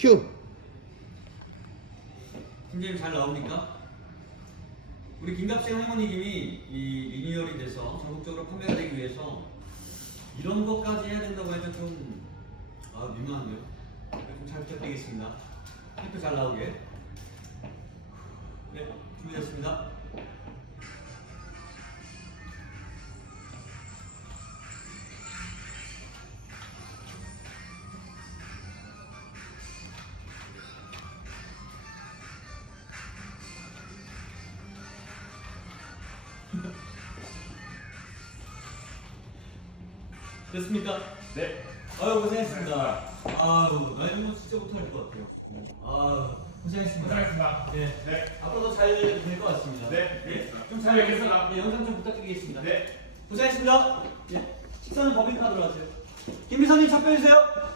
큐. 팀장님 잘 나옵니까? 우리 김갑생 할머니님이 이 리뉴얼이 돼서 전국적으로 판매가 되기 위해서 이런 것까지 해야 된다고 해서 좀 아, 민망한데요. 좀 잘 부탁드리겠습니다. 캠프 잘 나오게. 네, 준비됐습니다. 됐습니까? 네. 아유 고생했습니다. 아유 나 이런 거 진짜 못할 것 같아요. 아유 고생했습니다. 고생하셨습니다. 네. 네. 앞으로도 잘될것 같습니다. 네. 좀잘 뵙겠습니다. 네, 영상 좀 부탁드리겠습니다. 네. 고생했습니다. 네. 식사는 법인카드로 하세요. 김 비서님 답변해 주세요.